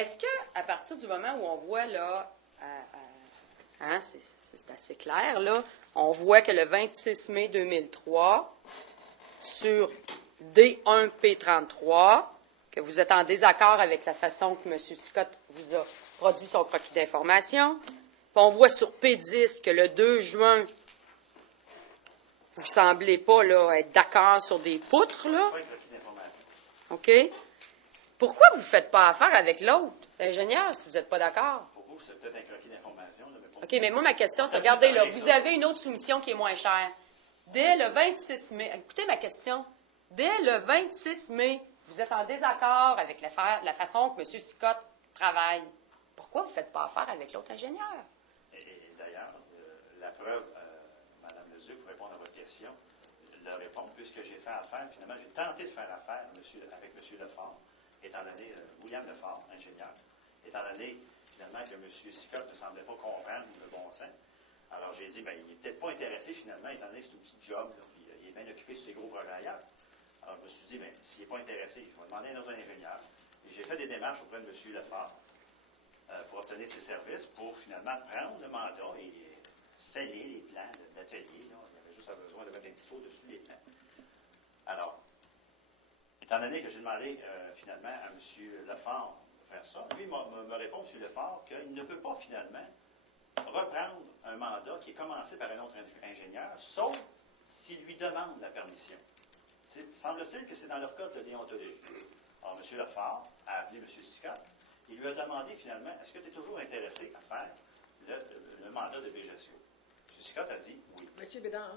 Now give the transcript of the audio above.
est-ce qu'à partir du moment où on voit, là, hein, c'est assez clair, là, on voit que le 26 mai 2003, sur D1P33, que vous êtes en désaccord avec la façon que M. Scott vous a produit son croquis d'information. Puis on voit sur P10 que le 2 juin, vous ne semblez pas là, être d'accord sur des poutres, là. OK? Pourquoi vous ne faites pas affaire avec l'autre, l'ingénieur, si vous n'êtes pas d'accord? Pour vous, c'est peut-être un croquis d'information. OK, mais moi, ma question, c'est, regardez, là, vous avez une autre soumission qui est moins chère. Dès le 26 mai, écoutez ma question, dès le 26 mai, vous êtes en désaccord avec la façon que M. Scott travaille. Pourquoi vous ne faites pas affaire avec l'autre ingénieur? Et d'ailleurs, la preuve, Mme Leduc, pour répondre à votre question, le répondre, puisque j'ai fait affaire, finalement, j'ai tenté de faire affaire avec M. Lefort, étant donné, William Lefort, ingénieur, étant donné, finalement, que M. Scott ne semblait pas comprendre le bon sens. Alors, j'ai dit, bien, il n'est peut-être pas intéressé, finalement, étant donné que c'est un petit job, là, puis il est bien occupé sur ses gros projets ailleurs. Alors, je me suis dit, bien, s'il n'est pas intéressé, il faut demander à un autre ingénieur. Et j'ai fait des démarches auprès de M. Lefort pour obtenir ses services, pour finalement prendre le mandat et sceller les plans d'atelier. Il y avait juste besoin de mettre un petit saut dessus les plans. Alors, étant donné que j'ai demandé finalement à M. Lefort de faire ça, lui me répond, M. Lefort, qu'il ne peut pas finalement reprendre un mandat qui est commencé par un autre ingénieur, sauf s'il lui demande la permission. Semble-t-il que c'est dans leur code de déontologie. Alors, M. Lefort a appelé M. Scott et lui a demandé finalement, est-ce que tu es toujours intéressé à faire le mandat de BGSO? M. Scott a dit oui. M. Bédard,